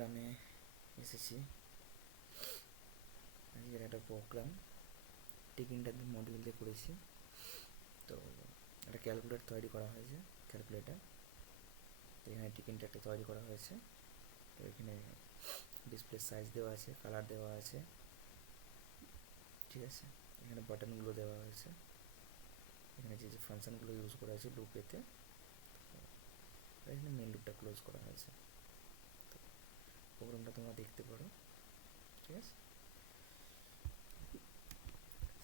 প্রোগ্রামে এসেছি। আজকের একটা প্রোগ্রাম টিকিংটা মডিউল দিয়ে করেছি। তো একটা ক্যালকুলেটর তৈরি করা হয়েছে, ক্যালকুলেটর। তো এখানে টিকিংটা একটা তৈরি করা হয়েছে। তো এখানে ডিসপ্লে সাইজ দেওয়া আছে, কালার দেওয়া আছে, ঠিক আছে। এখানে বাটনগুলো দেওয়া হয়েছে, এখানে যে ফাংশানগুলো ইউজ করা হয়েছে লুপেতে, এখানে মেন লুপটা ক্লোজ করা হয়েছে। তো প্রোগ্রামটা তোমরা দেখতে পারো, ঠিক আছে।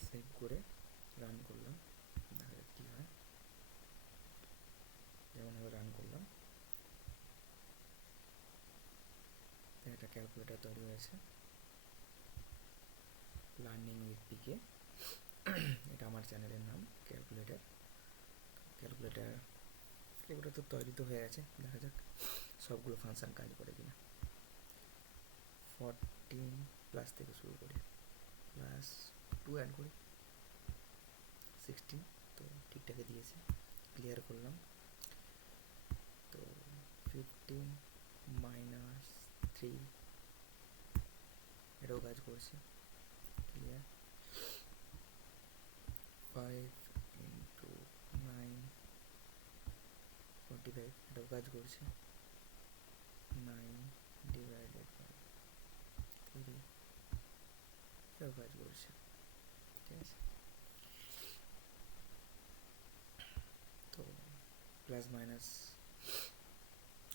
সেভ করে রান করলাম, দেখা যাক কী হয়। যেমনভাবে রান করলাম, একটা ক্যালকুলেটর তৈরি হয়েছে, লার্নিং উইথ পিকে। এটা আমার চ্যানেলের নাম, ক্যালকুলেটর। ক্যালকুলেটর তো তৈরি তো হয়ে গেছে, দেখা যাক সবগুলো ফাংশান কাজ করে কিনা। 14+ থেকে শুরু করি, +2 অ্যাড করি, 16। তো ঠিকঠাকই দিয়েছে, ক্লিয়ার করলাম। তো 15 - 3 এটাও কাজ করছে, ক্লিয়ার। 5 × 9 45 এটাও কাজ করছে। 9/3 এটাও কাজ করছে, ঠিক আছে। তো প্লাস মাইনাস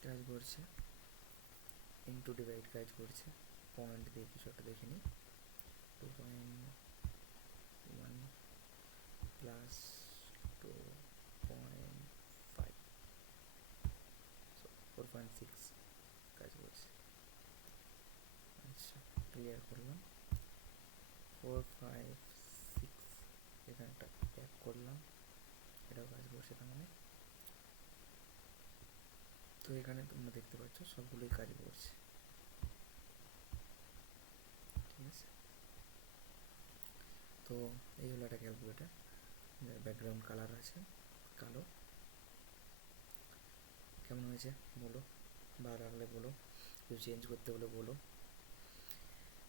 কাজ করছে, ইনটু ডিভাইড কাজ করছে। পয়েন্ট দিয়ে কিছু একটা দেখে নিই। 2.1 প্লাস 2.5, 4.6 কাজ করছে। আচ্ছা, ক্লিয়ার করলাম। 4, 5, 6 এখানে একটা ব্যাক করলাম, এটাও কাজ করছে তার মানে। তো এখানে তোমরা দেখতে পাচ্ছ সবগুলোই কাজ করছে, ঠিক আছে। তো এই হলো একটা ক্যালকুলেটর, ব্যাকগ্রাউন্ড কালার আছে কালো। কেমন হয়েছে বলো, ভালো লাগলে বলো, কেউ চেঞ্জ করতে হলে বলো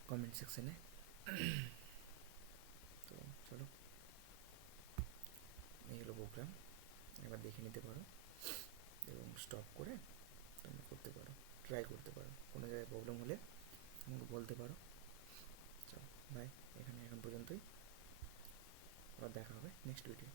কমেন্ট সেকশানে। তো চলো, এই হলো প্রোগ্রাম, এবার দেখে নিতে পারো এবং স্টপ করে তোমরা করতে পারো, ট্রাই করতে পারো। কোনো জায়গায় প্রবলেম হলে আমাকে বলতে পারো। চলো বাই, এখানে এখন পর্যন্তই, আবার দেখা হবে নেক্সট ভিডিও।